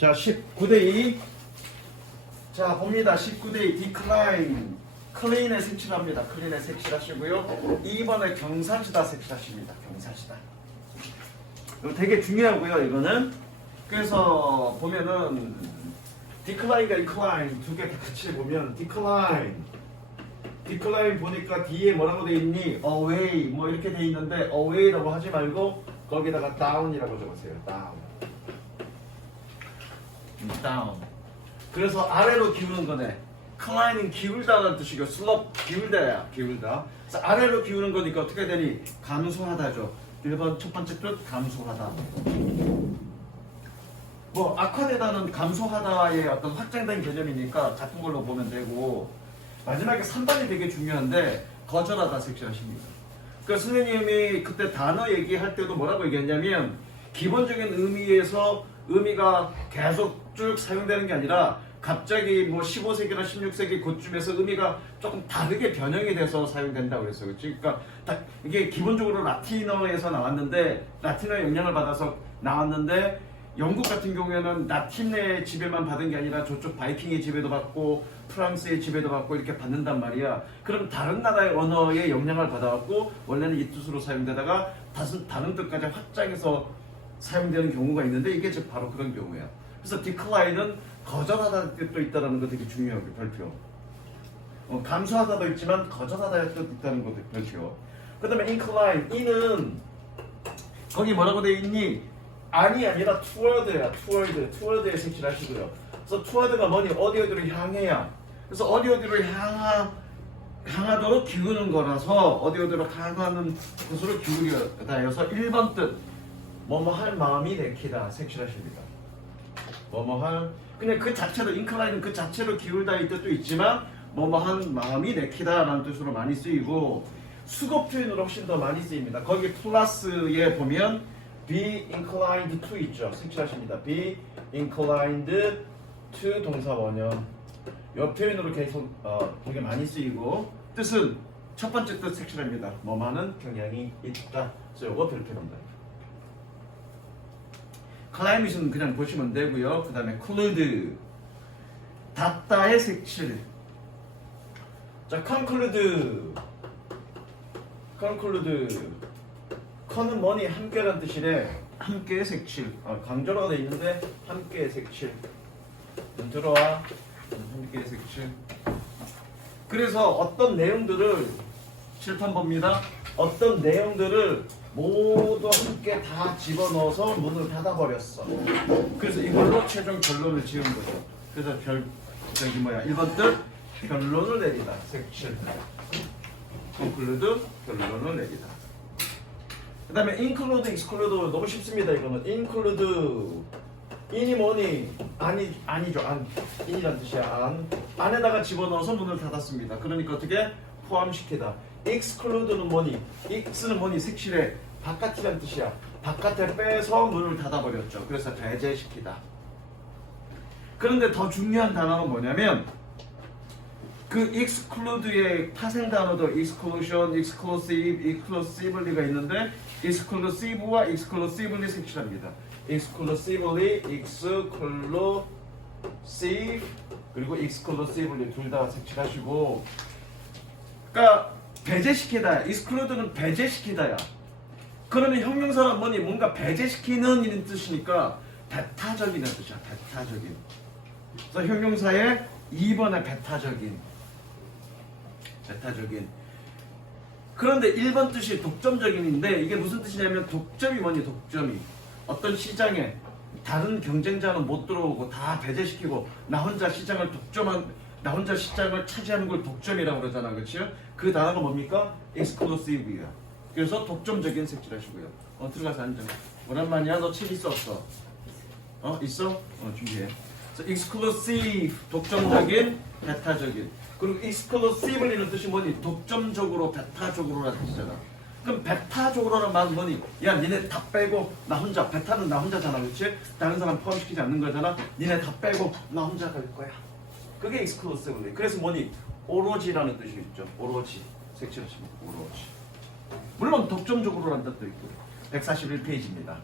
자, 19대 2. 자, 봅니다. 19대 2 decline. 클린에 색칠합니다. 클린에 색칠하시고요. 2번에 경사지다 색칠하십니다. 경사지다. 이거 되게 중요하고요. 이거는. 그래서 보면은 decline과 incline 두 개 다 같이 보면 decline 보니까 뒤에 뭐라고 돼 있니? away 뭐 이렇게 돼 있는데 away라고 하지 말고 거기다가 down이라고 적으세요. down. 그래서 아래로 기우는 거네. cline은 기울다는 뜻이고 slope 기울다야. 기울다. 그래서 아래로 기우는 거니까 어떻게 되니? 감소하다죠. 1번 첫 번째 뜻 감소하다. 뭐 악화되다는 감소하다의 어떤 확장된 개념이니까 같은 걸로 보면 되고, 마지막에 3번이 되게 중요한데 거절하다 색칠하십니다. 그러니까 선생님이 그때 단어 얘기할 때도 뭐라고 얘기했냐면 기본적인 의미에서 의미가 계속 쭉 사용되는 게 아니라 갑자기 뭐 15세기나 16세기 그쯤에서 의미가 조금 다르게 변형이 돼서 사용된다고 그랬어요. 그렇지? 그러니까 이게 기본적으로 라틴어에서 나왔는데 라틴어의 영향을 받아서 나왔는데 영국 같은 경우에는 라틴의 지배만 받은 게 아니라 저쪽 바이킹의 지배도 받고 프랑스의 지배도 받고 이렇게 받는단 말이야. 그럼 다른 나라의 언어의 영향을 받아갖고 원래는 이 뜻으로 사용되다가 다른 뜻까지 확장해서 사용되는 경우가 있는데 이게 즉 바로 그런 경우야. 그래서 decline은 거절하다는 뜻도 있다는 거 되게 중요하게 별표. 감소하다도 있지만 거절하다의 뜻도 있다는 것도 별표. 그 다음에 incline, 이는 거기 뭐라고 돼 있니? 아니 아니라 toward야. toward에 색칠하시고요. 그래서 toward가 뭐니? 어디로 향해야. 그래서 어디로 향하도록 기우는 거라서 어디로 향하는 곳으로 기울여다 해서 1번 뜻 뭐뭐 할 마음이 내키다 색칠하십니다. 뭐뭐 할 그냥 그 자체로 incline은 그 자체로 기울다의 뜻도 있지만 뭐뭐 한 마음이 내키다 라는 뜻으로 많이 쓰이고 수급 표현으로 훨씬 더 많이 쓰입니다. 거기 플러스에 보면 be inclined to 있죠. 색칠하십니다. be inclined to 동사 원형. 이 표현으로 계속 되게 많이 쓰이고 뜻은 첫 번째 뜻 색칠합니다. 뭐만은 경향이 있다. 그래서 이거 별표입니다. climate은 그냥 보시면 되고요. 그 다음에 conclude 닫다의 색칠. 자, conclude 컨은 뭐니? 함께란 뜻이래. 함께의 색칠. 강조로 돼 있는데 함께의 색칠. 들어와. 함께의 색칠. 그래서 어떤 내용들을 칠판 봅니다. 어떤 내용들을 모두 함께 다 집어넣어서 문을 닫아버렸어. 그래서 이걸로 최종 결론을 지은 거죠. 그래서 저기 뭐야? 1번 뜻 결론을 내리다. 색칠. conclude 결론을 내리다. 그 다음에 include, exclude 너무 쉽습니다. 이거는 include in이 뭐니? 아니죠. in이란 뜻이야. 안에다가 집어넣어서 문을 닫았습니다. 그러니까 어떻게? 포함시키다. exclude는 뭐니? x는 뭐니? 색칠해. 바깥이란 뜻이야. 바깥에 빼서 문을 닫아버렸죠. 그래서 배제시키다. 그런데 더 중요한 단어는 뭐냐면 그 exclude의 파생 단어도 exclusion, exclusive, exclusively가 있는데 exclusive와 exclusively 색칠합니다. exclusively, exclusive 그리고 exclusively 둘 다 색칠하시고, 그러니까 배제시키다. exclude는 배제시키다야. 그러면 형용사는 뭐니? 뭔가 배제시키는 이런 뜻이니까 배타적이라는 뜻이야. 배타적인. 그래서 형용사의 2번에 배타적인. 그런데 1번 뜻이 독점적인인데 이게 무슨 뜻이냐면 독점이 뭐니? 독점이 어떤 시장에 다른 경쟁자는 못 들어오고 다 배제시키고 나 혼자 시장을 차지하는 걸 독점이라고 그러잖아. 그렇죠? 그 단어가 뭡니까? exclusive야. 그래서 독점적인 색칠하시고요. 들어가서 앉아. 오랜만이야. 너 책 있어 없어? 있어? 준비해. 그래서 exclusive 독점적인, 배타적인. 그리고 exclusively는 뜻이 뭐니? 독점적으로, 배타적으로라는 뜻이잖아. 그럼 배타적으로는 말은 뭐니? 야, 니네 다 빼고 나 혼자. 배타는 나 혼자잖아. 그렇지? 다른 사람 포함시키지 않는 거잖아. 니네 다 빼고 나 혼자 갈 거야. 그게 exclusively. 그래서 뭐니? 오로지라는 뜻이 있죠. 오로지. 색칠하십니다. 오로지. 물론 독점적으로라는 뜻도 있고요. 141페이지입니다.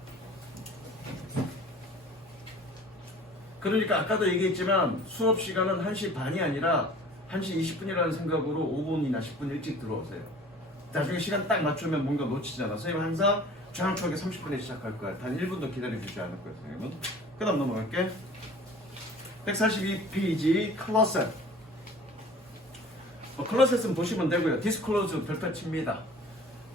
그러니까 아까도 얘기했지만 수업 시간은 1시 반이 아니라 1시 20분이라는 생각으로 5분이나 10분 일찍 들어오세요. 나중에 시간 딱 맞추면 뭔가 놓치잖아. 선생님 항상 정확하게 30분에 시작할 거야. 단 1분도 기다려주지 않을 거야, 선생님은. 그 다음 넘어갈게. 142페이지 클로셋. 클로셋은 보시면 되고요. 디스클로즈 별표 칩니다.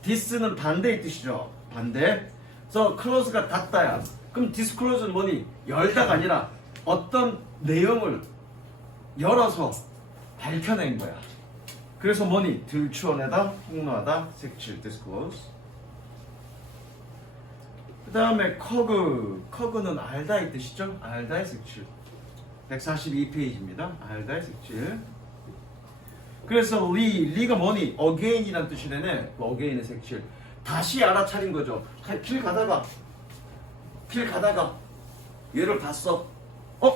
디스는 반대의 뜻이죠. 반대. 그래서 클로즈가 닫다야. 그럼 디스클로즈는 뭐니? 열다가 아니라 어떤 내용을 열어서 밝혀낸 거야. 그래서 뭐니? 들추어내다, 폭로하다, 색칠, 디스클로즈. 그 다음에 커그. 커그는 알다의 뜻이죠. 알다의 색칠. 142페이지입니다. 알다의 색칠. 그래서 리가 뭐니? again이란 뜻이 되네. 그 again의 색칠. 다시 알아차린 거죠. 길 가다가 얘를 봤어.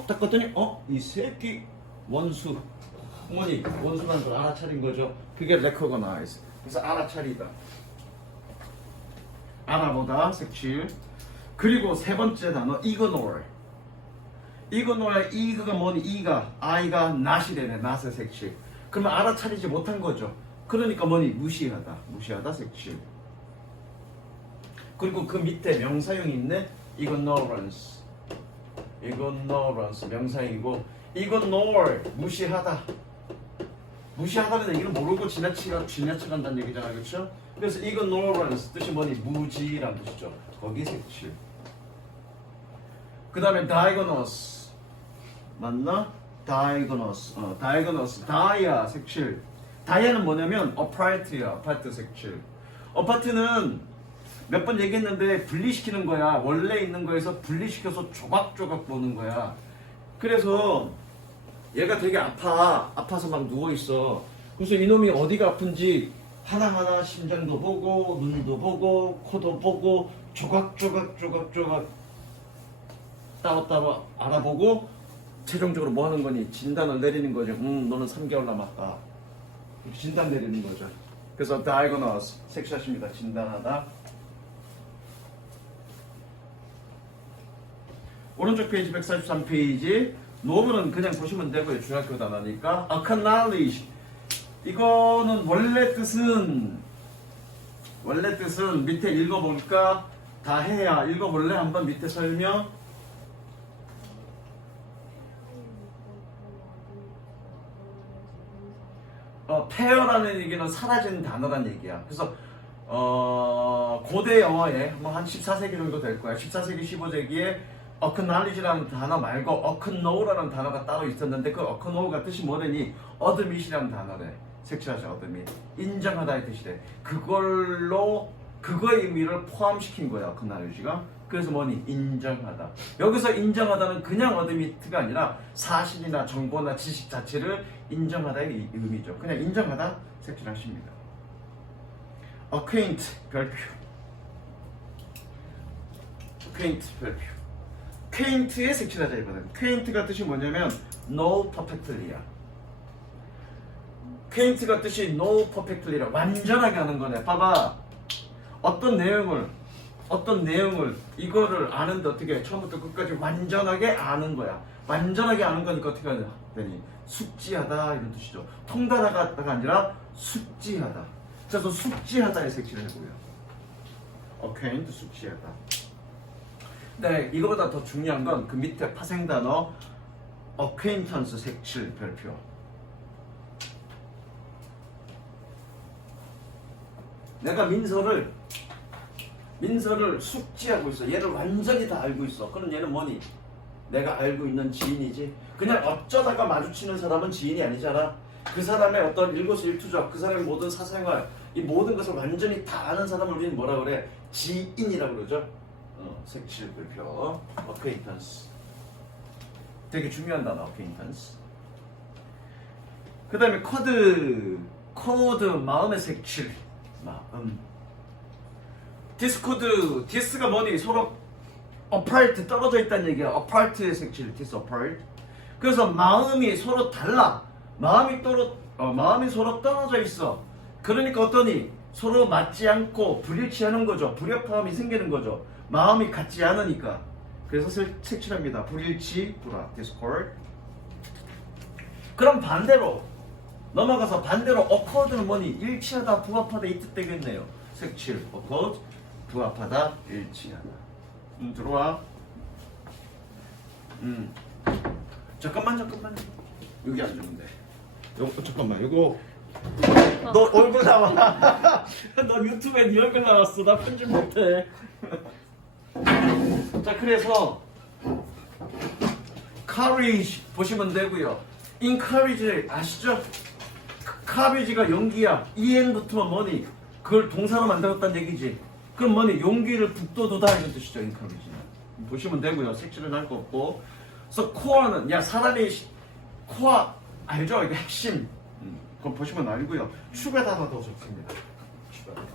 딱 봤더니 이 새끼 원수. 뭐니? 원수라는 걸 알아차린 거죠. 그게 recognize. 그래서 알아차리다. 알아보다 색칠. 그리고 세 번째 단어 ignore. ignore의 이가 뭐니? I가 not이 되네. not의 색칠. 그러면 알아차리지 못한 거죠. 그러니까 뭐니? 무시하다 색칠. 그리고 그 밑에 명사형이 있네. ignorance 명사형이고 ignore 무시하다는 얘기는 모르고 지나쳐간다는 얘기잖아, 그렇죠? 그래서 ignorance 뜻이 뭐니? 무지란 뜻이죠. 거기 색칠. 그 다음에 diagnose 맞나? diagnose 다이아 색칠. 다이아는 뭐냐면 apart야. 아파트 색칠. 아파트는 몇 번 얘기했는데 분리시키는 거야. 원래 있는 거에서 분리시켜서 조각조각 보는 거야. 그래서 얘가 되게 아파서 막 누워있어. 그래서 이놈이 어디가 아픈지 하나하나 심장도 보고 눈도 보고 코도 보고 조각조각 따로따로 알아보고 최종적으로 뭐 하는 거니? 진단을 내리는 거죠. 너는 3개월 남았다. 진단 내리는 거죠. 그래서 diagnose 색칠하십니다. 진단하다. 오른쪽 페이지 143페이지 노브는 그냥 보시면 되고요. 중학교 단어니까 acknowledge 이거는 원래 뜻은 밑에 읽어볼까? 다 해야 읽어볼래? 한번 밑에 설명. 폐허라는 얘기는 사라진 단어란 얘기야. 그래서 고대 영어에 뭐 한 14세기 정도 될 거야. 14세기, 15세기에 acknowledge라는 단어 말고 acknow라는 단어가 따로 있었는데 그 acknow가 뜻이 뭐래니? admit이라는 단어래. 색칠하자. admit. 인정하다의 뜻이래. 그거의 의미를 포함시킨 거야. acknowledge가. 그래서 뭐니? 인정하다. 여기서 인정하다는 그냥 admit가 아니라 사실이나 정보나 지식 자체를 인정하다의 의미죠. 그냥 인정하다 색칠하십니다. acquaint 별표. acquaint 별표. acquaint의 색칠하자 이거든. acquaint가 뜻이 뭐냐면 know perfectly야. acquaint가 뜻이 know perfectly라 완전하게 하는 거네. 봐봐. 어떤 내용을 이거를 아는데 어떻게 처음부터 끝까지 완전하게 아는 거야. 완전하게 아는 거니까 어떻게 하냐 되니 숙지하다 이런 뜻이죠. 통달하다가 아니라 숙지하다. 그래서 숙지하다의 색칠을 해보고요. acquaint 숙지하다. 네, 이거보다 더 중요한 건 그 밑에 파생 단어 acquaintance 색칠 별표. 내가 민서를 숙지하고 있어. 얘를 완전히 다 알고 있어. 그럼 얘는 뭐니? 내가 알고 있는 지인이지. 그냥 어쩌다가 마주치는 사람은 지인이 아니잖아. 그 사람의 어떤 일거수일투족, 그 사람의 모든 사생활, 이 모든 것을 완전히 다 아는 사람을 우리는 뭐라 그래? 지인이라고 그러죠. 색칠 별표. acquaintance. 되게 중요한 단어 acquaintance. 그 다음에 코드 마음의 색칠. 마음. 디스코드. 디스가 뭐니? 서로 apart 떨어져 있다는 얘기야. apart의 색칠. disapart. 그래서 마음이 서로 달라. 마음이 서로 떨어져 있어. 그러니까 어떠니? 서로 맞지 않고 불일치하는 거죠. 불협화음이 생기는 거죠. 마음이 같지 않으니까. 그래서 색칠합니다. 불일치, 불합, discord. 그럼 반대로 넘어가서 반대로 occurred는 뭐니? 일치하다, 부합하다 이 뜻 되겠네요. 색칠, occurred, 부합하다, 일치하다. 들어와. 잠깐만. 여기 앉으면 돼. 요거 잠깐만. 요거 너 얼굴 나와. 너 유튜브에 네 얼굴 나왔어. 나 편집 못해. 자, 그래서 courage 보시면 되고요. encourage 아시죠? courage가 용기야. en 붙으면 뭐니? 그걸 동사로 만들었다는 얘기지. 그럼 뭐니? 용기를 북돋우다 이런 뜻이죠. encourage는. 보시면 되고요. 색칠은 할 거 없고. 그래서 core는 야 사람이 core 알죠? 이게 핵심. 그럼 보시면 알고요. 추가 단어 더 좋습니다. 추가 단어.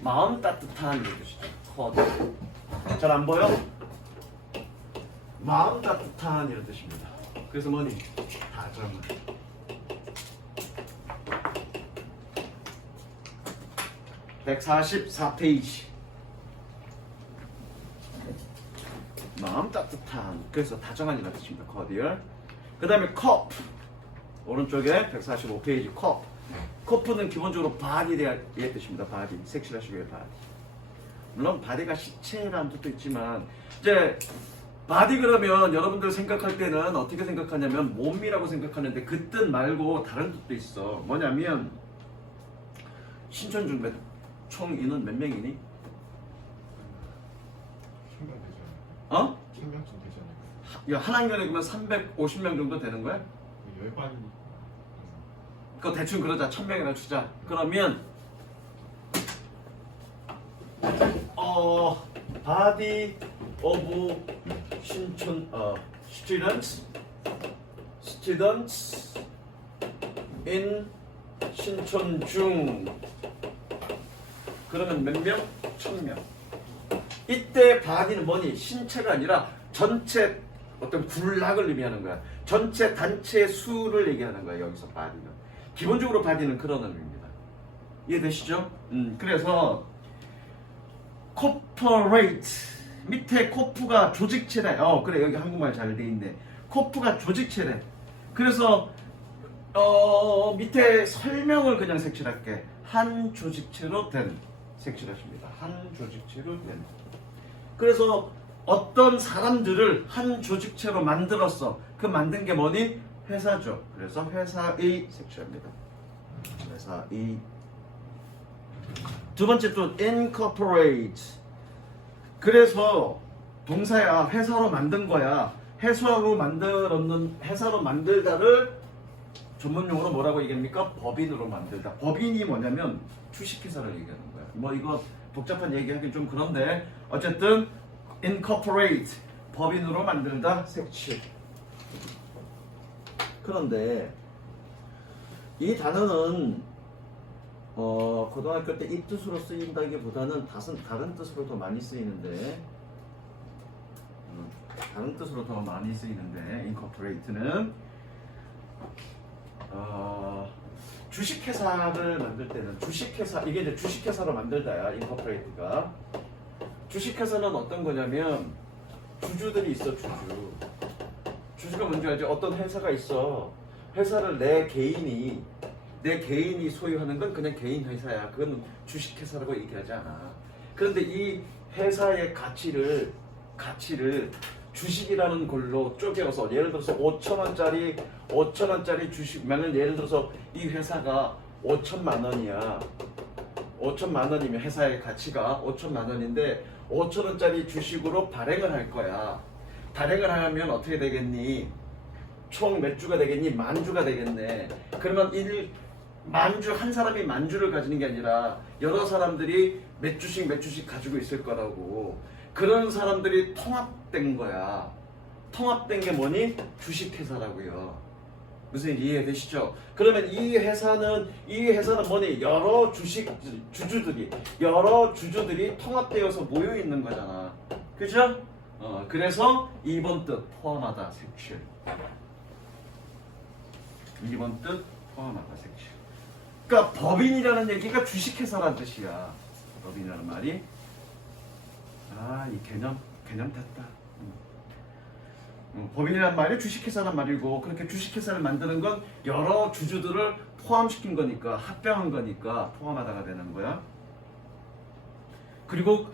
마음 따뜻한 이런 뜻이죠. cold. 잘 안 보여? 마음 따뜻한 이런 뜻입니다. 그래서 뭐니? 다정한. 144페이지. 마음 따뜻한. 그래서 다정한이라는 뜻입니다. cordial. 그 다음에 cup. 오른쪽에 145페이지 cup. cup는 기본적으로 body의 뜻입니다. body. 섹시하시고요. body. 물론 body가 시체라는 뜻도 있지만 이제 body 그러면 여러분들 생각할 때는 어떻게 생각하냐면 몸이라고 생각하는데 그 뜻 말고 다른 뜻도 있어. 뭐냐면 신천 중 총 인원 몇 명이니? 1000명 되지 않을까? 어? 1000명쯤 되지 않을까? 야, 한 학년에 그러면 350명 정도 되는 거야? 10반 그거 대충 그러자. 1000명이나 주자. 그러면 body of 신촌 students in 신촌중. 그러면 몇 명? 1000명. 이때 body는 뭐니? 신체가 아니라 전체 어떤 군락을 의미하는 거야. 전체 단체 수를 얘기하는 거야. 여기서 body는. 기본적으로 body는 그런 의미입니다. 이해되시죠? 그래서 corporate 밑에 코프가 조직체래. 그래 여기 한국말 잘 돼 있네. 코프가 조직체래. 그래서 밑에 설명을 그냥 색칠할게. 한 조직체로 된 색칠하십니다. 한 조직체로 된. 그래서 어떤 사람들을 한 조직체로 만들었어. 그 만든 게 뭐니? 회사죠. 그래서 회사의 색칠합니다. 회사의. 두 번째 또 incorporate. 그래서 동사야. 회사로 만든 거야. 회사로 만들다를 전문용어로 뭐라고 얘기합니까? 법인으로 만들다. 법인이 뭐냐면 주식회사를 얘기하는 거야. 뭐 이거 복잡한 얘기하기 좀 그런데 어쨌든 incorporate 법인으로 만들다 색칠. 그런데 이 단어는 고등학교 때 이 뜻으로 쓰인다기보다는 다른 뜻으로 더 많이 쓰이는데 incorporate는 주식회사를 만들 때는 이게 이제 주식회사로 만들다야. incorporate가. 주식회사는 어떤 거냐면 주주들이 있어. 주주가 뭔지 알지? 어떤 회사가 있어. 회사를 내 개인이 소유하는 건 그냥 개인 회사야. 그건 주식회사라고 얘기하지 않아. 그런데 이 회사의 가치를 주식이라는 걸로 쪼개서 예를 들어서 5천원짜리 주식만은 예를 들어서 이 회사가 5천만 원이야. 5천만 원이면 회사의 가치가 5천만 원인데 5천원짜리 주식으로 발행을 할 거야. 발행을 하면 어떻게 되겠니? 총 몇 주가 되겠니? 만주가 되겠네. 그러면 한 사람이 만주를 가지는 게 아니라 여러 사람들이 몇 주씩 가지고 있을 거라고. 그런 사람들이 통합된 거야. 통합된 게 뭐니? 주식회사라고요. 무슨 이해되시죠? 그러면 이 회사는 뭐니? 여러 주주들이 통합되어서 모여 있는 거잖아. 그죠? 그래서 2번 뜻 포함하다 색칠. 2번 뜻 포함하다 색칠. 그러니까 법인이라는 얘기가 주식회사란 뜻이야. 법인이라는 말이. 이 개념 됐다. 법인이란 말이 주식회사란 말이고, 그렇게 주식회사를 만드는 건 여러 주주들을 포함시킨 거니까, 합병한 거니까 포함하다가 되는 거야. 그리고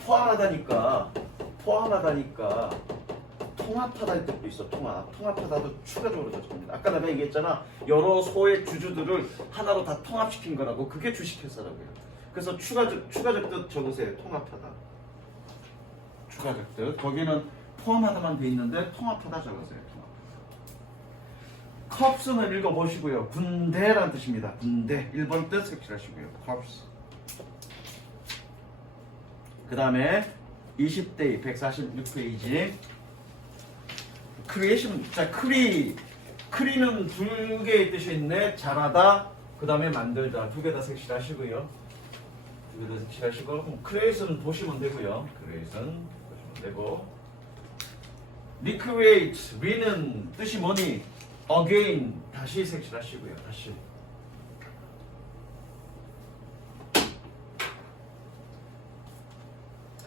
포함하다니까 통합하다는 뜻도 있어. 통합하다도 추가적으로 적습니다. 아까 내가 얘기했잖아. 여러 소의 주주들을 하나로 다 통합시킨 거라고. 그게 주식회사라고요. 그래서 추가적 뜻 적으세요. 통합하다. 추가적 뜻. 거기는 포함하다만 돼 있는데 통합하다 적으세요. 컵스는 읽어보시고요. 군대란 뜻입니다. 군대. 1번 뜻 색칠하시고요. 컵스. 그 다음에 20대 146페이지. 크리에이션. 자, 크리는 두 개의 뜻이 있네. 잘하다. 그 다음에 만들다. 두 개 다 색칠하시고요. 두 개 다 색칠하시고. 크리에이션 보시면 되고요. 크리에이션 보시면 되고. recreate. re는 뜻이 뭐니? again. 다시 색칠하시고요. 다시.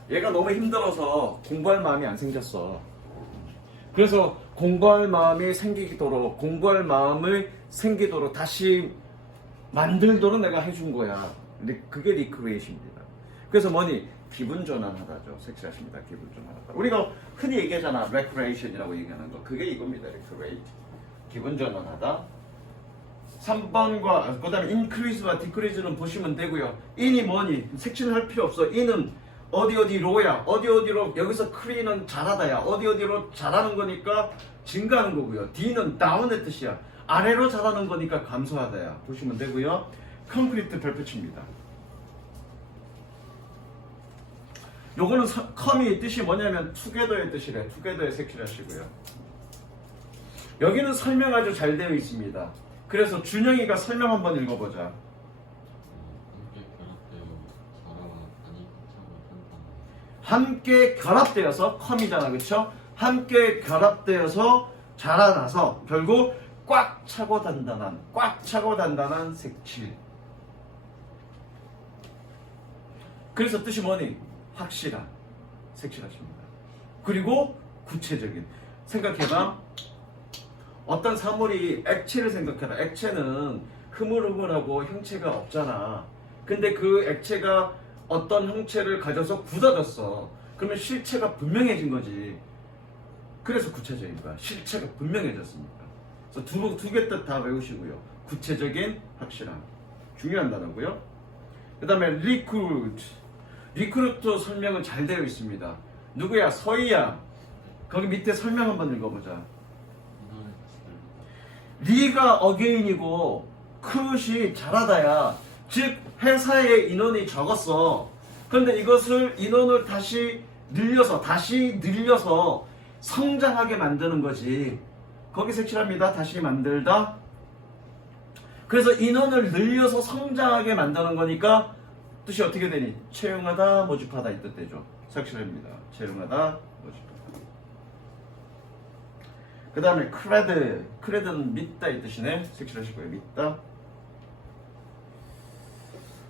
얘가 너무 힘들어서 공부할 마음이 안 생겼어. 그래서 공부할 마음이 생기도록, 공부할 마음을 생기도록 다시 만들도록 내가 해준 거야. 근데 그게 리크레이션입니다. 그래서 뭐니? 기분 전환하다죠. 색칠하십니다. 기분 전환하다. 우리가 흔히 얘기하잖아. 레크레이션이라고 얘기하는 거. 그게 이겁니다. 레크레이트. 기분 전환하다. 3번과 그 다음에 increase와 decrease는 보시면 되고요. in이 뭐니? 색칠할 필요 없어. in은 어디로야. 어디로. 여기서 크리는 잘하다야. 어디로 잘하는 거니까 증가하는 거고요. D는 down의 뜻이야. 아래로 잘하는 거니까 감소하다야. 보시면 되고요. 컴플리트 별표치입니다. 요거는 come이 뜻이 뭐냐면 together의 뜻이래. together의 색칠하시고요. 여기는 설명 아주 잘 되어 있습니다. 그래서 준영이가 설명 한번 읽어보자. 함께 결합되어서 컴이잖아, 그쵸? 함께 결합되어서 자라나서 결국 꽉 차고 단단한 색칠. 그래서 뜻이 뭐니? 확실한 색칠하십니다. 그리고 구체적인. 생각해봐. 어떤 사물이 액체를 생각해라. 액체는 흐물흐물하고 형체가 없잖아. 근데 그 액체가 어떤 형체를 가져서 굳어졌어. 그러면 실체가 분명해진 거지. 그래서 구체적인 거야. 실체가 분명해졌으니까. 그래서 두 개 뜻 다 외우시고요. 구체적인, 확실한. 중요한 단어고요. 그 다음에 recruit. recruit 설명은 잘 되어 있습니다. 누구야? 서희야. 거기 밑에 설명 한번 읽어보자. 리가 again이고 컷이 잘하다야. 즉 회사의 인원이 적었어. 그런데 이것을 인원을 다시 늘려서 성장하게 만드는 거지. 거기 색칠합니다. 다시 만들다. 그래서 인원을 늘려서 성장하게 만드는 거니까 뜻이 어떻게 되니? 채용하다, 모집하다 이 뜻 되죠. 색칠합니다. 채용하다, 모집하다. 그 다음에 크레드는 믿다 이 뜻이네. 색칠하시고요. 믿다.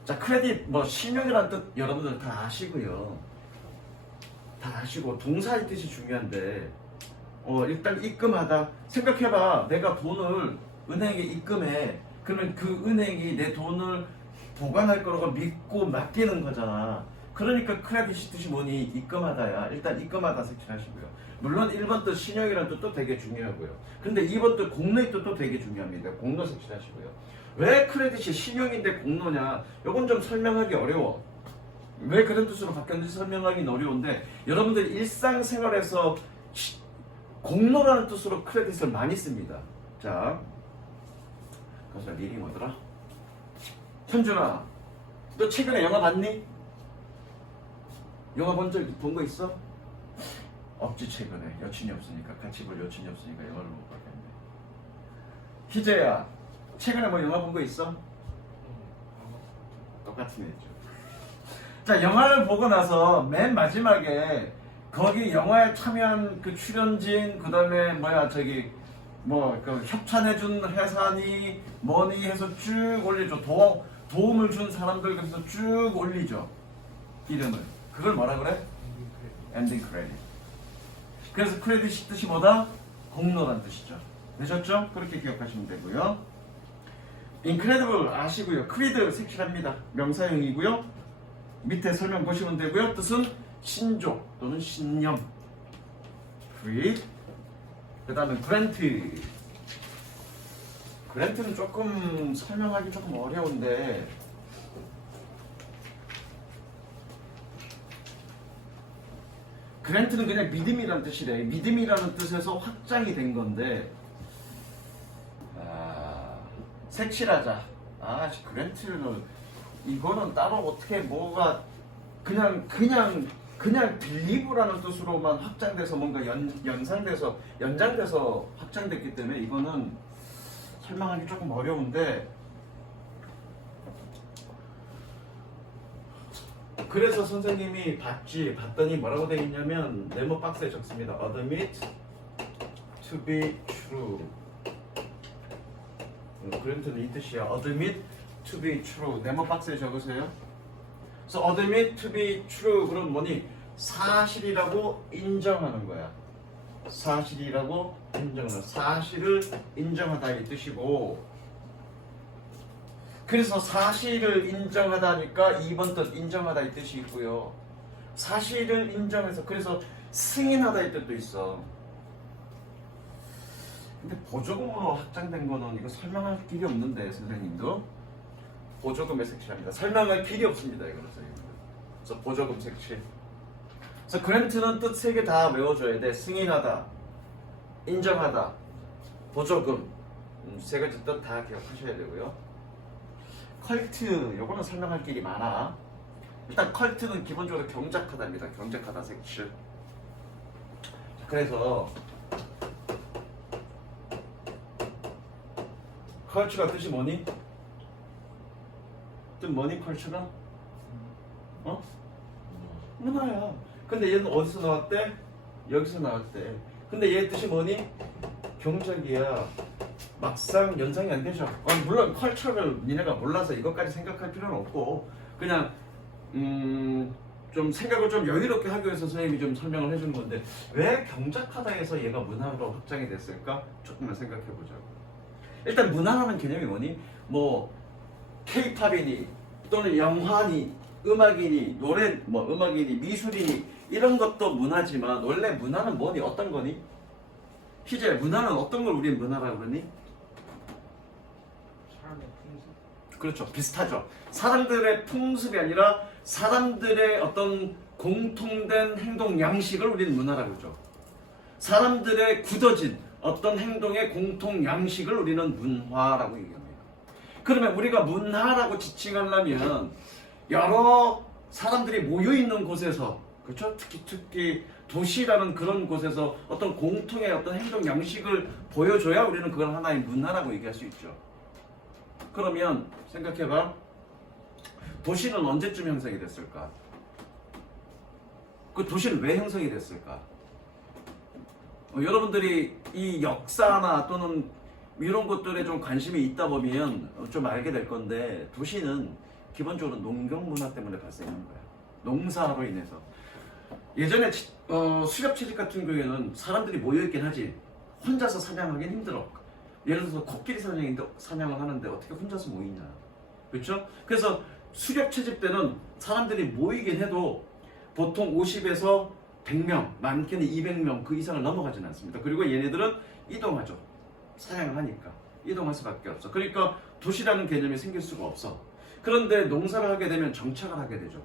자, 크레딧, 신용이라는 뜻 여러분들 다 아시고요. 다 아시고, 동사의 뜻이 중요한데, 일단 입금하다. 생각해봐. 내가 돈을 은행에 입금해. 그러면 그 은행이 내 돈을 보관할 거라고 믿고 맡기는 거잖아. 그러니까 크레딧이 뜻이 뭐니? 입금하다야. 일단 입금하다 색칠하시고요. 물론 1번 뜻 신용이라는 뜻도 되게 중요하고요. 근데 2번 뜻 공로의 뜻도 되게 중요합니다. 공로 색칠하시고요. 왜 크레딧이 신용인데 공로냐? 이건 좀 설명하기 어려워. 왜 그런 뜻으로 바뀌었는지 설명하기는 어려운데 여러분들 일상생활에서 공로라는 뜻으로 크레딧을 많이 씁니다. 자, 그래서 미리 뭐더라? 현준아, 너 최근에 영화 봤니? 영화 본 거 있어? 없지. 최근에 여친이 없으니까, 같이 볼 여친이 없으니까 영화를 못 봤겠네. 희재야, 최근에 영화 본 거 있어? 똑같은 애죠. 자, 영화를 보고 나서 맨 마지막에 거기 영화에 참여한 그 출연진, 그 다음에 뭐 그 협찬해준 회사니 뭐니 해서 쭉 올리죠. 도움을 준 사람들 그래서 쭉 올리죠. 이름을. 그걸 뭐라 그래? 엔딩 크레딧. 그래서 크레딧이 뜻이 뭐다? 공로란 뜻이죠. 되셨죠? 그렇게 기억하시면 되고요. incredible 아시고요. 크리드 색칠합니다. 명사형이고요. 밑에 설명 보시면 되고요. 뜻은 신조 또는 신념. creed. 그 다음에 grant. grant는 조금 설명하기 조금 어려운데 grant는 그냥 믿음이라는 뜻이래. 믿음이라는 뜻에서 확장이 된 건데 색칠하자. grant를 이거는 따로 어떻게 뭐가 그냥 believe라는 뜻으로만 확장돼서 뭔가 연장돼서 확장됐기 때문에 이거는 설명하기 조금 어려운데 그래서 선생님이 봤더니 뭐라고 되어 있냐면 네모 박스에 적습니다. Admit to be true. 그랜트는 이 뜻이야. Admit to be true. 네모 박스에 적으세요. 그래서 admit to be true 그럼 뭐니? 사실이라고 인정하는 거야. 사실이라고 인정하는. 사실을 인정하다 이 뜻이고. 그래서 사실을 인정하다니까 2번 뜻 인정하다 이 뜻이 있고요. 사실을 인정해서 그래서 승인하다 이 뜻도 있어. 근데 보조금으로 확장된 거는 이거 설명할 길이 없는데 선생님도 보조금에 색칠합니다. 설명할 길이 없습니다. 이거는 그래서 보조금 색칠. 그래서 그랜트는 뜻 3개 다 외워줘야 돼. 승인하다, 인정하다, 보조금 3가지 뜻 다 기억하셔야 되고요. 컬트 요거는 설명할 길이 많아. 일단 컬트는 기본적으로 경작하다입니다. 경작하다 색칠. 그래서 컬처가 뜻이 뭐니? 뜻 뭐니 컬처가? 어? 문화야. 근데 얘는 어디서 나왔대? 여기서 나왔대. 근데 얘 뜻이 뭐니? 경작이야. 막상 연상이 안 되죠. 물론 컬처를 니네가 몰라서 이것까지 생각할 필요는 없고 그냥 좀 생각을 좀 여유롭게 하기 위해서 선생님이 좀 설명을 해주는 건데 왜 경작하다에서 얘가 문화로 확장이 됐을까? 조금만 생각해 보자고. 일단 문화라는 개념이 뭐니? 뭐 K-팝이니 또는 영화니 음악이니 노래 뭐 음악이니 미술이니 이런 것도 문화지만 원래 문화는 뭐니? 어떤 거니? 희재 문화는 어떤 걸 우리는 문화라고 그러니? 사람의 풍습? 그렇죠. 비슷하죠. 사람들의 풍습이 아니라 사람들의 어떤 공통된 행동 양식을 우리는 문화라고 그러죠. 사람들의 굳어진 어떤 행동의 공통 양식을 우리는 문화라고 얘기합니다. 그러면 우리가 문화라고 지칭하려면 여러 사람들이 모여 있는 곳에서 그렇죠? 특히 도시라는 그런 곳에서 어떤 공통의 어떤 행동 양식을 보여줘야 우리는 그걸 하나의 문화라고 얘기할 수 있죠. 그러면 생각해봐. 도시는 언제쯤 형성이 됐을까? 그 도시는 왜 형성이 됐을까? 여러분들이 이 역사나 또는 이런 것들에 좀 관심이 있다 보면 좀 알게 될 건데 도시는 기본적으로 농경 문화 때문에 발생하는 거야. 농사로 인해서. 예전에 수렵 채집 같은 경우에는 사람들이 모여있긴 하지 혼자서 사냥하기는 힘들어. 예를 들어서 코끼리 사냥을 하는데 어떻게 혼자서 모이냐. 그렇죠? 그래서 수렵 채집 때는 사람들이 모이긴 해도 보통 50에서 100명, 많게는 200명 그 이상을 넘어가지는 않습니다. 그리고 얘네들은 이동하죠. 사냥을 하니까 이동할 수밖에 없어. 그러니까 도시라는 개념이 생길 수가 없어. 그런데 농사를 하게 되면 정착을 하게 되죠.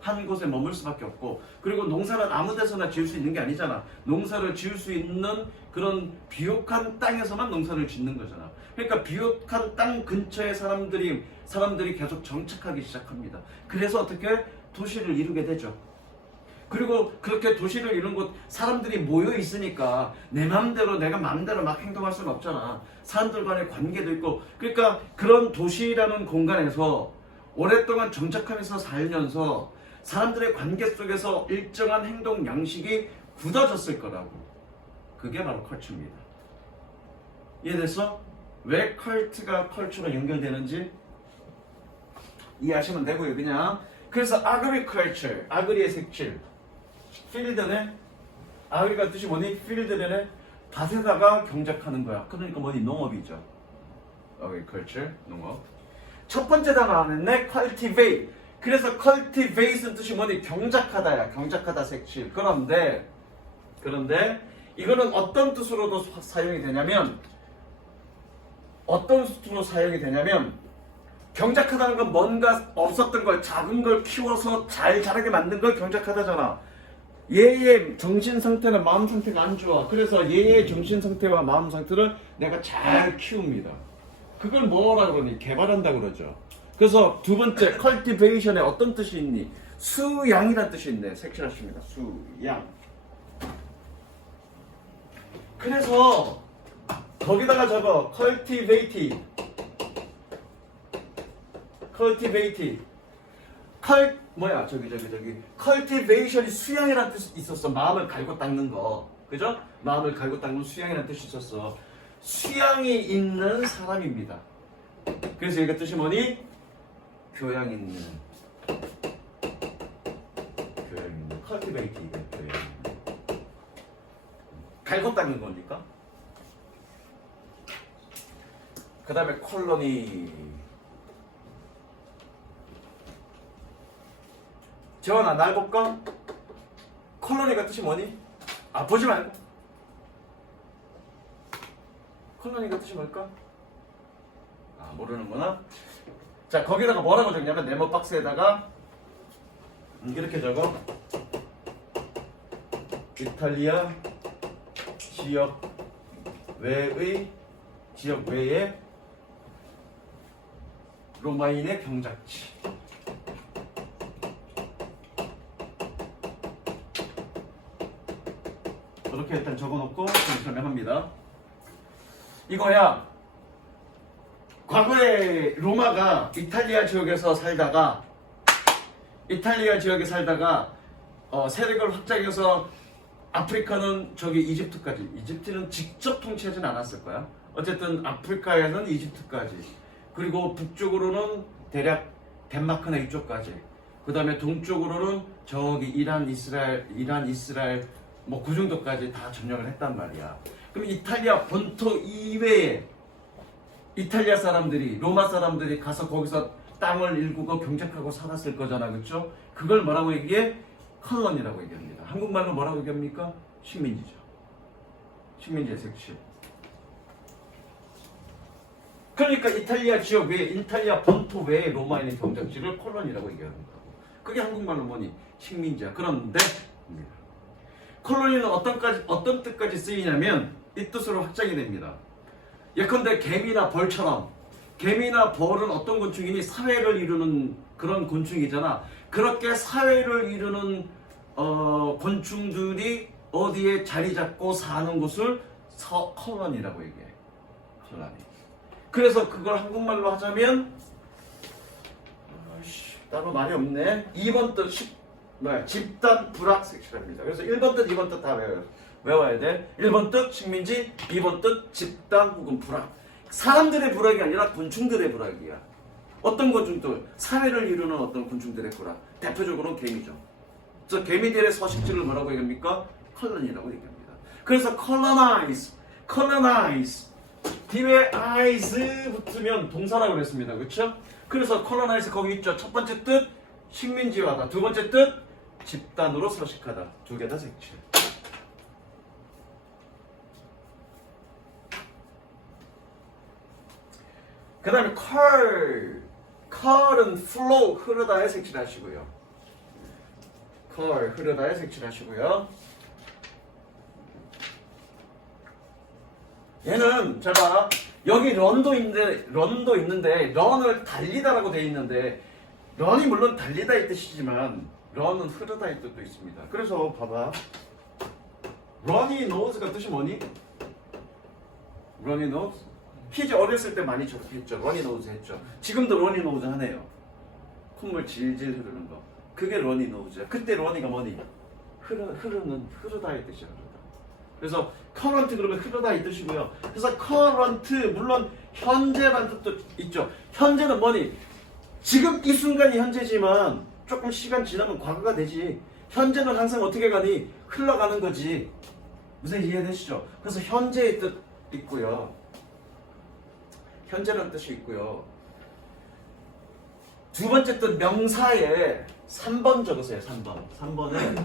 한 곳에 머물 수밖에 없고, 그리고 농사는 아무 데서나 지을 수 있는 게 아니잖아. 농사를 지을 수 있는 그런 비옥한 땅에서만 농사를 짓는 거잖아. 그러니까 비옥한 땅 근처에 사람들이 계속 정착하기 시작합니다. 그래서 어떻게 도시를 이루게 되죠. 그리고 그렇게 도시를 이룬 곳 사람들이 모여 있으니까 내 맘대로 내가 맘대로 막 행동할 수는 없잖아. 사람들 간의 관계도 있고. 그러니까 그런 도시라는 공간에서 오랫동안 정착하면서 살면서 사람들의 관계 속에서 일정한 행동 양식이 굳어졌을 거라고. 그게 바로 컬처입니다. 이해됐어? 왜 컬트가 컬처로 연결되는지 이해하시면 되고요. 그냥 그래서 agriculture, 아그리의 색칠, 필드네. 아그리가 뜻이 뭐니? 필드네. 밭에다가 경작하는 거야. 그러니까 뭐니? 농업이죠. agriculture, 농업. 첫 번째 단어 안 했네? cultivate. 그래서 cultivate는 뜻이 뭐니? 경작하다야. 경작하다 색칠. 그런데 이거는 어떤 뜻으로도 사용이 되냐면 경작하다는 건 뭔가 없었던 걸 작은 걸 키워서 잘 자라게 만든 걸 경작하다잖아. 얘의 정신 상태나 마음 상태가 안 좋아. 그래서 얘의 정신 상태와 마음 상태를 내가 잘 키웁니다. 그걸 뭐라 그러니? 개발한다 그러죠. 그래서 두 번째 cultivation에 어떤 뜻이 있니? 수양이라는 뜻이 있네. 색칠하십니다. 수양. 그래서 거기다가 적어 cultivate. cultivation이 수양이라는 뜻이 있었어. 마음을 갈고 닦는 거. 그죠? 마음을 갈고 닦는 수양이라는 뜻이 있었어. 수양이 있는 사람입니다. 그래서 이거 뜻이 뭐니? 교양 있는. cultivate 이게 교양 있는. 갈고 닦는 거니까. 그 다음에 콜로니. 재원아 날 볼까? 콜로니가 뜻이 뭐니? 아 보지 말고. 콜로니가 뜻이 뭘까? 아 모르는구나. 자 거기다가 뭐라고 적냐면 네모 박스에다가 이렇게 적어. 이탈리아 지역 외의 로마인의 경작지. 이렇게 일단 적어놓고 설명합니다. 이거야. 과거에 로마가 이탈리아 지역에 살다가 세력을 확장해서 아프리카는 저기 이집트까지. 이집트는 직접 통치하진 않았을 거야. 어쨌든 아프리카에는 이집트까지. 그리고 북쪽으로는 대략 덴마크나 이쪽까지. 그 다음에 동쪽으로는 저기 이란, 이스라엘 뭐 그 정도까지 다 점령을 했단 말이야. 그럼 이탈리아 본토 이외에 이탈리아 사람들이, 로마 사람들이 가서 거기서 땅을 일구고 경작하고 살았을 거잖아. 그렇죠? 그걸 뭐라고 얘기해? 컬러니라고 얘기합니다. 한국말로 뭐라고 얘기합니까? 식민지죠. 식민지의 색칠. 그러니까 이탈리아 지역 외에, 이탈리아 본토 외에 로마인의 경작지를 콜로니라고 얘기합니다. 그게 한국말로 뭐니? 식민지야. 그런데 콜로니는 어떤 뜻까지 쓰이냐면 이 뜻으로 확장이 됩니다. 예컨대 개미나 벌처럼, 개미나 벌은 어떤 곤충이니? 사회를 이루는 그런 곤충이잖아. 그렇게 사회를 이루는 곤충들이 어디에 자리 잡고 사는 곳을 컬러니라고 얘기해. 컬러니. 그래서 그걸 한국말로 하자면 따로 말이 없네. 2번 뜻 집단 불악 색칠합니다. 그래서 1번 뜻, 2번 뜻 다 외워야 돼. 1번 뜻 식민지, 2번 뜻 집단 혹은 불악. 사람들의 불악이 아니라 곤충들의 불악이야. 어떤 곤충들? 사회를 이루는 어떤 곤충들의 불악. 대표적으로는 개미죠. 그래서 개미들의 서식지를 뭐라고 얘기합니까? 컬러니라고 얘기합니다. 그래서 colonize, 뒤에 eyes 붙으면 동사라고 그랬습니다. 그렇죠? 그래서 colonize 거기 있죠. 첫 번째 뜻 식민지화다. 두 번째 뜻 집단으로 서식하다. 두 개 다 색칠. 그 다음에 curl은 flow, 흐르다에 색칠하시고요. curl, 흐르다에 색칠하시고요. 얘는 잘 봐. 여기 런도 있는데 런을 달리다라고 돼 있는데 런이 물론 달리다의 뜻이지만 런은 흐르다의 뜻도 있습니다. 그래서 봐봐. runny nose가 뜻이 뭐니? runny nose? 키즈 어렸을 때 많이 저렇게 했죠. runny nose 했죠. 지금도 runny nose 하네요. 콧물 질질 흐르는 거. 그게 runny nose야. 그때 runny가 뭐니? 흐르다의 뜻이야. 그래서 current 그러면 흐르다 이 뜻이고요. 그래서 current 물론 현재란 뜻도 있죠. 현재는 뭐니? 지금 이 순간이 현재지만 조금 시간 지나면 과거가 되지. 현재는 항상 어떻게 가니? 흘러가는 거지. 무슨 이해되시죠? 그래서 현재의 뜻 있고요. 현재라는 뜻이 있고요. 두 번째 뜻 명사에 3번 적으세요. 3번. 3번에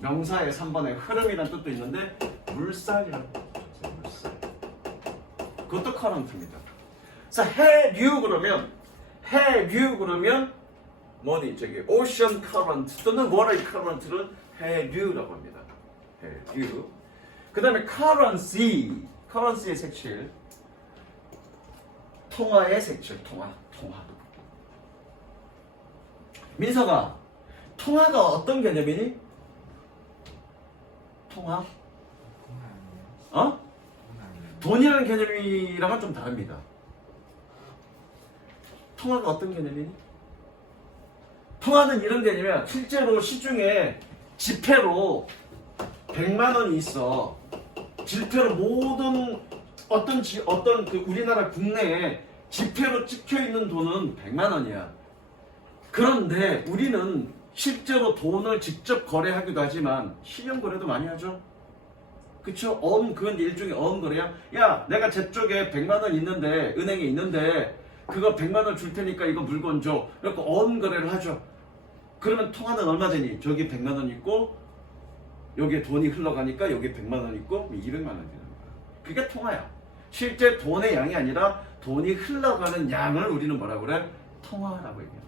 명사의 3번에 흐름이라는 뜻도 있는데 물살이라는 뜻이에요. 물살. 그것도 current입니다. 자, 해류 그러면 뭐니? 저기 ocean current 또는 water current는 해류라고 합니다. 해류. 그 다음에 currency의 색칠. 통화의 색칠. 통화. 민서가 통화가 어떤 개념이니? 통화? 어? 돈이라는 개념이랑은 좀 다릅니다. 통화가 어떤 개념이니? 통화는 이런 개념이야. 실제로 시중에 지폐로 100만 원이 있어. 지폐로 모든 어떤 그 우리나라 국내에 지폐로 찍혀 있는 돈은 100만 원이야. 그런데 우리는 실제로 돈을 직접 거래하기도 하지만 신용 거래도 많이 하죠. 그쵸? 그건 일종의 거래야. 야, 내가 저쪽에 100만 원 있는데 은행에 있는데 그거 100만 원 줄 테니까 이거 물건 줘. 그래서 거래를 하죠. 그러면 통화는 얼마 되니? 저기 100만 원 있고 여기에 돈이 흘러가니까 여기 100만 원 있고 200만 원 되는 거야. 그게 통화야. 실제 돈의 양이 아니라 돈이 흘러가는 양을 우리는 뭐라고 그래? 통화라고 얘기합니다.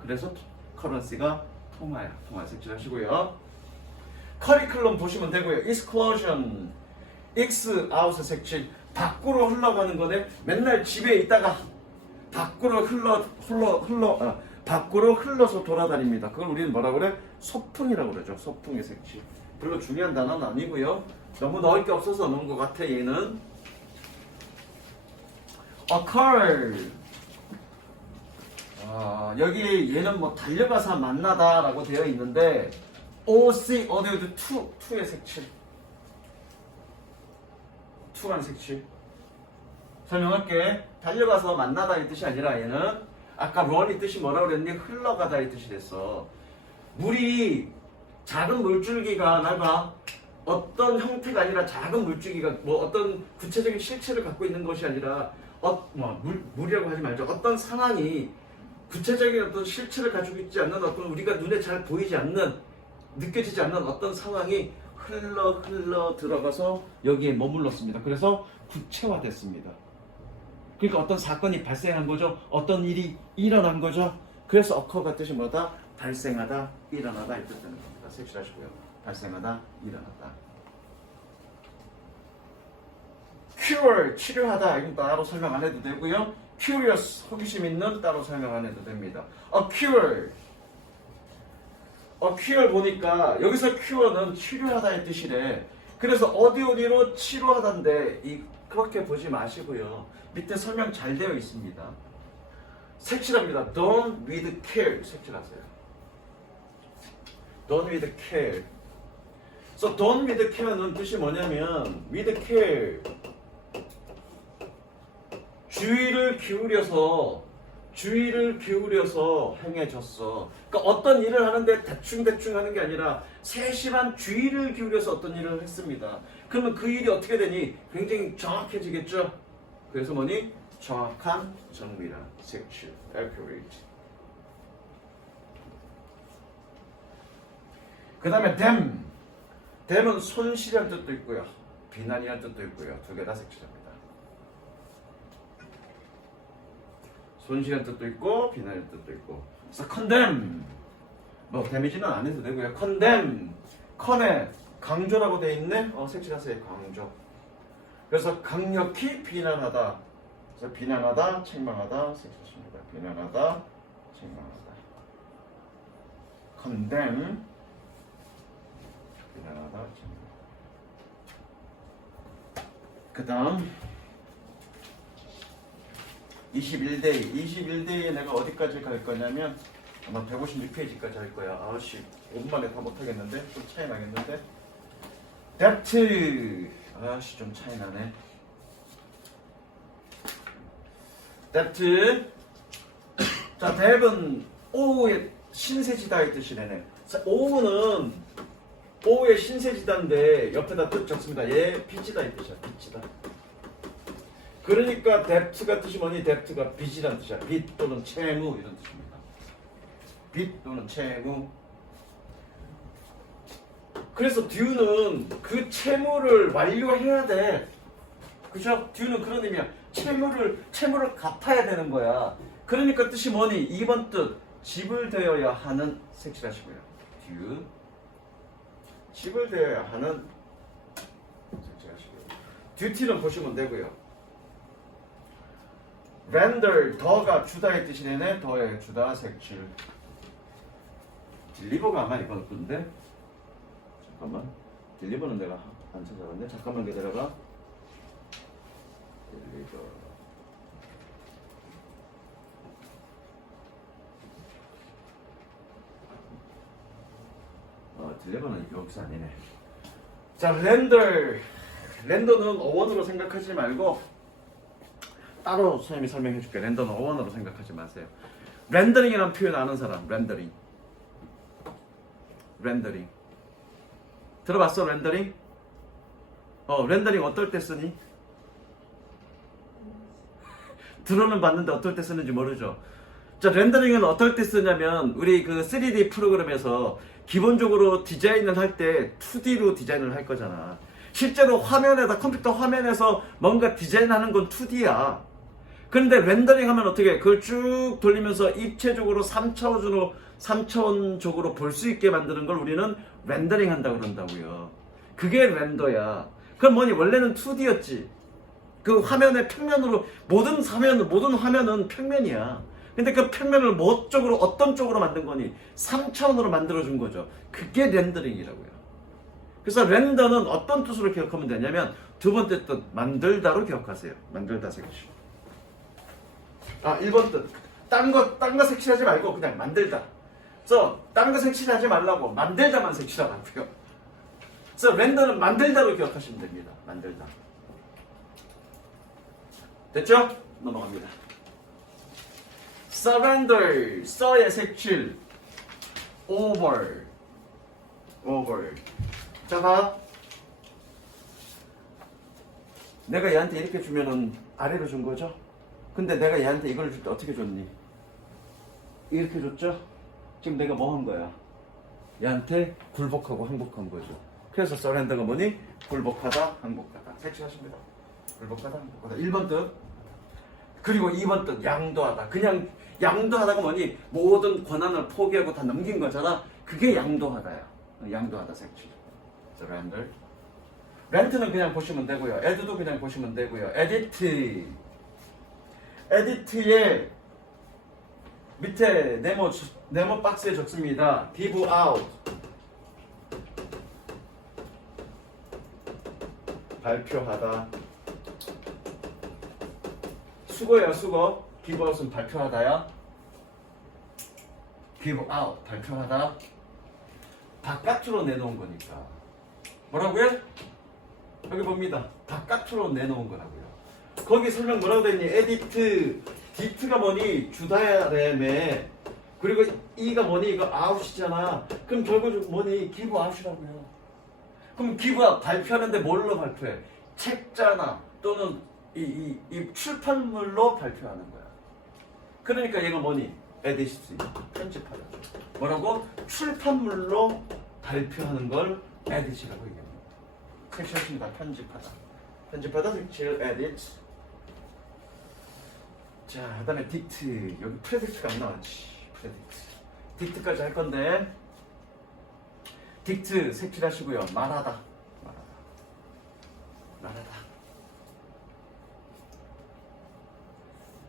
그래서 커런시가 통화야. 통화 색칠하시고요. 커리큘럼 보시면 되고요. exclusion, x out 색칠. 밖으로 흘러가는 거네. 맨날 집에 있다가 밖으로 밖으로 흘러서 돌아다닙니다. 그걸 우리는 뭐라고 그래? 소풍이라고 그러죠. 소풍의 색칠. 별로 중요한 단어는 아니고요. 너무 넣을 게 없어서 넣은 것 같아. 얘는 occur. 여기 얘는 뭐 달려가서 만나다라고 되어 있는데 OC 어디에도 투의 색칠. 투라는 색칠. 설명할게. 달려가서 만나다 이 뜻이 아니라 얘는 아까 run이 뜻이 뭐라고 그랬니? 흘러가다 이 뜻이 됐어. 물이 작은 물줄기가 날봐. 어떤 형태가 아니라 작은 물줄기가 뭐 어떤 구체적인 실체를 갖고 있는 것이 아니라 물이라고 하지 말죠. 어떤 상황이 구체적인 어떤 실체를 가지고 있지 않는 어떤 우리가 눈에 잘 보이지 않는 느껴지지 않는 어떤 상황이 흘러 들어가서 여기에 머물렀습니다. 그래서 구체화됐습니다. 그러니까 어떤 사건이 발생한 거죠. 어떤 일이 일어난 거죠. 그래서 occur가 뜻이 뭐다? 발생하다, 일어나다 이 뜻 되는 겁니다. 색칠하시고요. 발생하다, 일어나다. cure, 치료하다. 이건 따로 설명 안 해도 되고요. curious, 호기심 있는 따로 설명 안 해도 됩니다. cure 보니까 여기서 cure는 치료하다의 뜻이래. 그래서 어디로 치료하다인데 그렇게 보지 마시고요. 밑에 설명 잘 되어 있습니다. 색칠합니다. Don't with care 색칠하세요. Don't with care. So don't with care는 뜻이 뭐냐면 with care 주의를 기울여서 행해졌어. 그러니까 어떤 일을 하는데 대충 하는 게 아니라 세심한 주의를 기울여서 어떤 일을 했습니다. 그러면 그 일이 어떻게 되니? 굉장히 정확해지겠죠? 그래서 뭐니? 정확한 정밀한 색칠, accurate. 그 다음에 dam은 손실이라는 뜻도 있고요. 비난이라는 뜻도 있고요. 두 개 다 색칠합니다. 손실한 뜻도 있고 비난의 뜻도 있고. 그래서 condemn 뭐 데미지는 안 해도 되고요. condemn 컨에 강조라고 돼 있네. 색칠하세요. 강조. 그래서 강력히 비난하다. 그래서 비난하다, 책망하다 색칠하십니다. 비난하다, 책망하다. condemn 비난하다, 책망하다. 그 다음 21데이 내가 어디까지 갈 거냐면 아마 156페이지까지 할 거야. 5분 만에 다 못하겠는데 좀 차이 나겠는데 depth. 아씨 좀 차이 나네. depth. 자, depth는 오후의 신세지다의 뜻이래네. 오후는 오후의 신세지다인데 옆에다 뜻 적습니다. 얘 빛이다 이 뜻이야. 빛이다. 그러니까 depth가 뜻이 뭐니? depth가 빛이란 뜻이야. 빛 또는 채무 이런 뜻입니다. 빛 또는 채무. 그래서 due는 그 채무를 완료해야 돼. 그죠? due는 그런 의미야. 채무를 갚아야 되는 거야. 그러니까 뜻이 뭐니? 2번 뜻 집을 되어야 하는 색칠하시고요. due 집을 되어야 하는 색칠하시고요. duty는 보시면 되고요. render 더가 주다의 뜻이네. 더의 주다 색칠. 딜리버가 아마 이건 건데. 잠깐만. 딜리버는 내가 안 찾아봤네. 잠깐만 기다려봐. 딜리버. 딜리버는 여기서 아니네. 자, 렌더는 어원으로 생각하지 말고 따로 선생님이 설명해 줄게. 렌더는 어원으로 생각하지 마세요. 렌더링이라는 표현 아는 사람? 렌더링. 들어봤어? 렌더링? 렌더링 어떨 때 쓰니? 들어는 봤는데 어떨 때 쓰는지 모르죠. 자, 렌더링은 어떨 때 쓰냐면 우리 그 3D 프로그램에서 기본적으로 디자인을 할 때 2D로 디자인을 할 거잖아. 실제로 컴퓨터 화면에서 뭔가 디자인하는 건 2D야. 그런데 렌더링 하면 어떻게 해? 그걸 쭉 돌리면서 입체적으로 3차원적으로 볼 수 있게 만드는 걸 우리는 렌더링 한다고 그런다고요. 그게 렌더야. 그럼 뭐니? 원래는 2D였지. 그 화면의 평면으로 모든 화면은 평면이야. 근데 그 평면을 뭐 쪽으로 어떤 쪽으로 만든 거니? 3차원으로 만들어 준 거죠. 그게 렌더링이라고요. 그래서 렌더는 어떤 뜻으로 기억하면 되냐면 두 번째 뜻 만들다로 기억하세요. 만들다 색칠. 1번 뜻. 딴 거 색칠하지 말고 그냥 만들다. 그래서 딴 거 색칠하지 말라고 만들다만 색칠하라고요. 그래서 렌더는 만들다로 기억하시면 됩니다. 만들다. 됐죠? 넘어갑니다. surrender, 써의 색칠, over. 자, 봐. 내가 얘한테 이렇게 주면은 아래로 준 거죠? 근데 내가 얘한테 이걸 줄 때 어떻게 줬니? 이렇게 줬죠? 지금 내가 뭐 한 거야? 얘한테 굴복하고 항복한 거죠. 그래서 surrender가 뭐니? 굴복하다, 항복하다. 색칠하십니다. 굴복하다, 항복하다. 1번 뜻. 그리고 2번 뜻 양도하다. 그냥 양도하다가 뭐니? 모든 권한을 포기하고 다 넘긴 거잖아. 그게 양도하다야. 양도하다 색칠. surrender. 렌트는 그냥 보시면 되고요. add도 그냥 보시면 되고요. edit의 밑에 네모 박스에 적습니다. give out. 발표하다. 수거야, 수거. give out은 발표하다야. give out, 발표하다. 바깥으로 내놓은 거니까. 뭐라고요? 여기 봅니다. 바깥으로 내놓은 거라고요. 거기 설명 뭐라고 되어 있니? edit. dit가 뭐니? 주다야램에. 그리고 이가 뭐니? 이거 out이잖아. 그럼 결국 뭐니? give out이라고요. 그럼 give out, 발표하는데 뭘로 발표해? 책자나 또는 이 출판물로 발표하는 거야. 그러니까 얘가 뭐니? 에디트, 편집하다. 뭐라고? 출판물로 발표하는 걸 에디트라고 얘기합니다. 색칠하십니다. 편집하다 색칠, 에디트. 자, 그 다음에 딕트. 여기 프레딕트가 안 나왔지. 프레딕트. 딕트까지 할 건데 딕트 색칠하시고요. 말하다.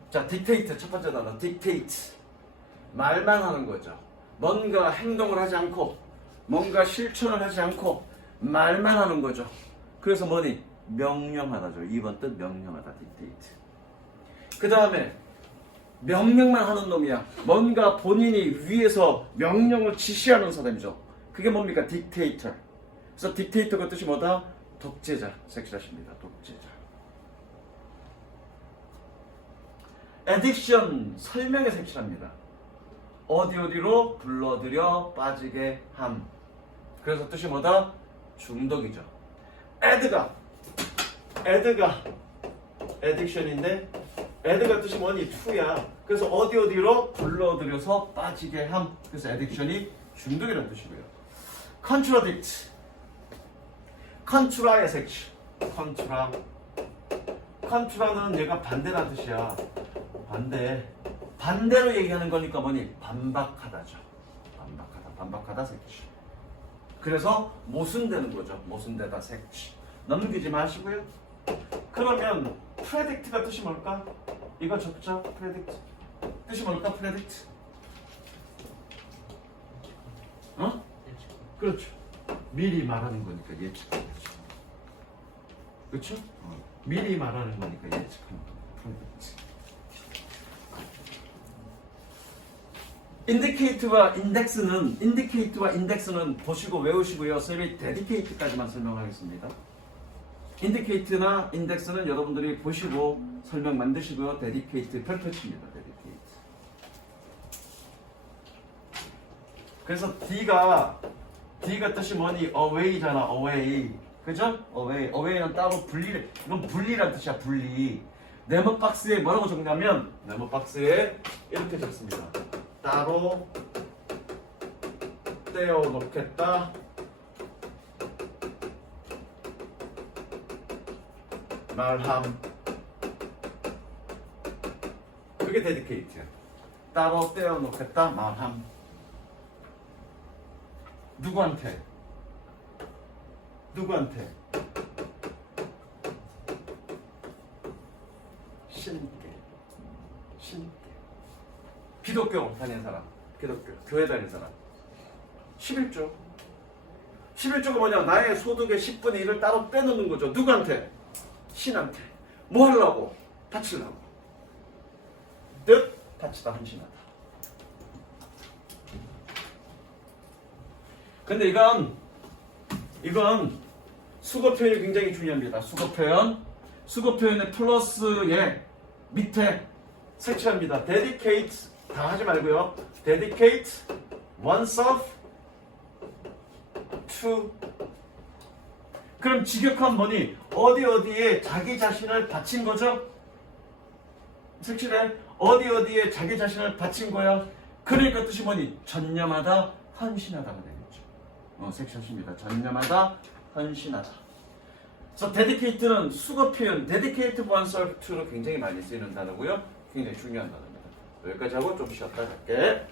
자, dictate 첫 번째 단어 dictate. 말만 하는 거죠. 뭔가 행동을 하지 않고 뭔가 실천을 하지 않고 말만 하는 거죠. 그래서 뭐니? 명령하다죠. 2번 뜻 명령하다. dictate. 그 다음에 명령만 하는 놈이야. 뭔가 본인이 위에서 명령을 지시하는 사람이죠. 그게 뭡니까? dictator. 그래서 딕테이터가 뜻이 뭐다? 독재자 섹시하십니다. 독재자. 에딕션 설명에 섹시합니다. 어디로 불러들여 빠지게 함. 그래서 뜻이 뭐다? 중독이죠. 에드가 에딕션인데 에드가 뜻이 뭐니? 투야. 그래서 어디로 불러들여서 빠지게 함. 그래서 에딕션이 중독이라는 뜻이고요. 컨트라딕트 컨트라의 섹시. 컨트라는 얘가 반대라는 뜻이야. 반대로 얘기하는 거니까 뭐니? 반박하다죠. 반박하다 섹시. 그래서 모순되는 거죠. 모순되다 섹시. 넘기지 마시고요. 그러면 predict가 뜻이 뭘까? 이거 적죠? predict. 뜻이 뭘까? predict. 어? 그렇죠. 미리 말하는 거니까 예측하는 거죠. 그렇죠? 미리 말하는 거니까 예측하는 거. predict. 인디케이트와 인덱스는 보시고 외우시고요. 선생님이 데디케이트까지만 설명하겠습니다. 인디케이트나 인덱스는 여러분들이 보시고 설명 만드시고요. 데디케이트 별표 칩니다. 데디케이트. 그래서 D가 뜻이 뭐니? away잖아. away. 그죠? away는 따로 분리를. 이건 분리란 뜻이야. 분리. 네모 박스에 뭐라고 적냐면 네모 박스에 이렇게 적습니다. 따로 떼어 놓겠다. 말함. 그게 데디케이트야. 따로 떼어 놓겠다. 말함. 누구한테? 신께. 기독교 다니는 사람, 교회 다니는 사람. 11조가 뭐냐? 나의 소득의 10분의 1을 따로 빼놓는 거죠. 누구한테? 신한테. 뭐 하려고? 바치려고. 뜻, 바치다, 헌신하다. 근데 이건 수거 표현이 굉장히 중요합니다. 수거 표현의 플러스에 밑에 색칠합니다. dedicate 다 하지 말고요. dedicate oneself to. 그럼 직역한 뭐니? 어디에 자기 자신을 바친 거죠? 색칠해. 어디에 자기 자신을 바친 거야. 그러니까 뜻이 뭐니? 전념하다, 헌신하다가 되겠죠. 색칠하십니다. 전념하다, 헌신하다. 그래서 dedicate는 수거 표현, dedicate oneself to로 굉장히 많이 쓰이는 단어고요. 굉장히 중요한 단어입니다. 여기까지 하고 좀 쉬었다 갈게.